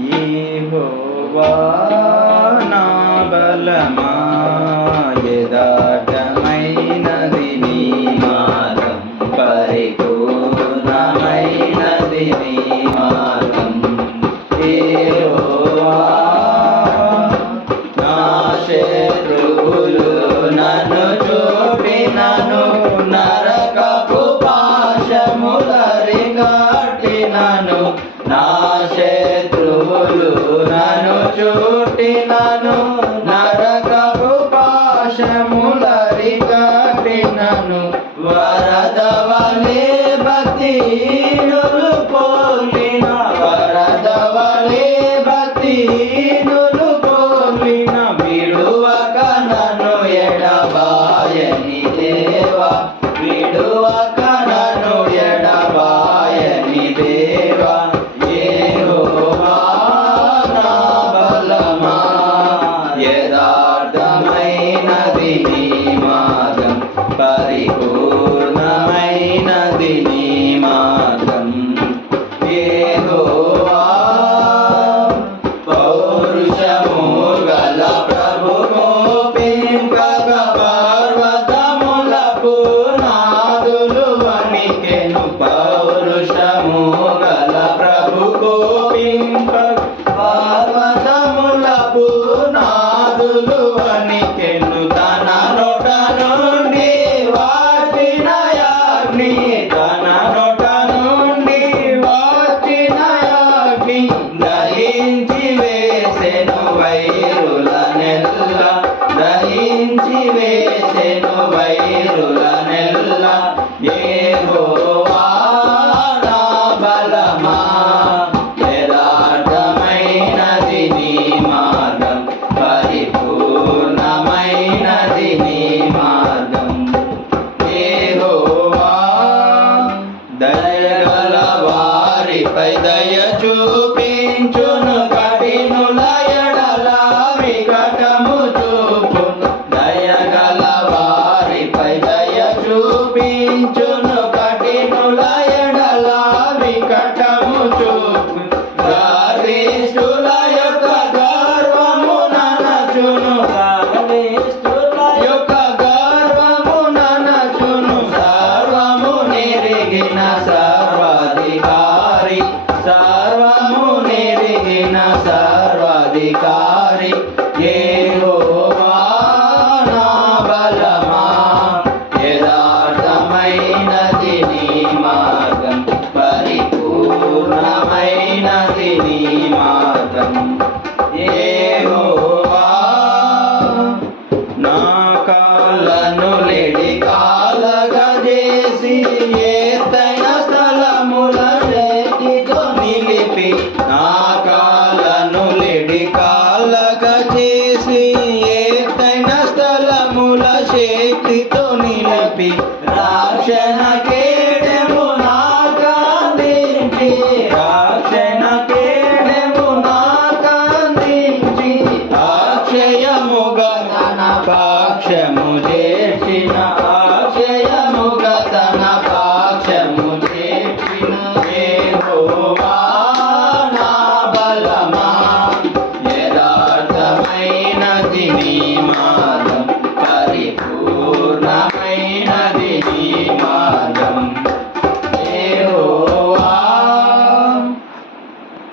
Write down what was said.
యెహోవా నా బలమా, యథార్థమైనది నీ మార్గం, పరిపూర్ణమైనది నీ మార్గం. యెహోవా నా శత్రువులు నన్ను చూపినను, నరకపు పాశములరికట్టినను. నా శత్రువులు నన్ను చుట్టినను, నరకపు పాశములరికట్టినను. వరద వలె భక్తిహీనులు పోలిన, వరద వలె భక్తిహీనులు పోలిన, విడువక నన్ను ఎడబాయని దేవా, విడువక నన్ను ఎడబాయని దేవా. యెహోవా నా బలమా, యథార్థమైనది నీ మార్గం, పరిపూర్ణమైనది నీ మార్గం. యెహోవా పౌరుషము గల ప్రభు కోపింపక, పర్వతముల పునాదులు వణికెను. పౌరుషము గల ప్రభు కోపింపక, పర్వతముల పునాదులు వణికెను. తన నోట నుండి వచ్చిన అగ్ని, తన నోట నుండి వచ్చిన అగ్ని దహించి వేసెను వైరులనెల్ల, దహించి వేసెను వైరులనెల్ల. యెహోవా నా బలమా, యథార్థమైనది నీ మార్గం, పరిపూర్ణమైనది నీ మార్గం. యెహోవా దయగల వారిపై దయ చూపు,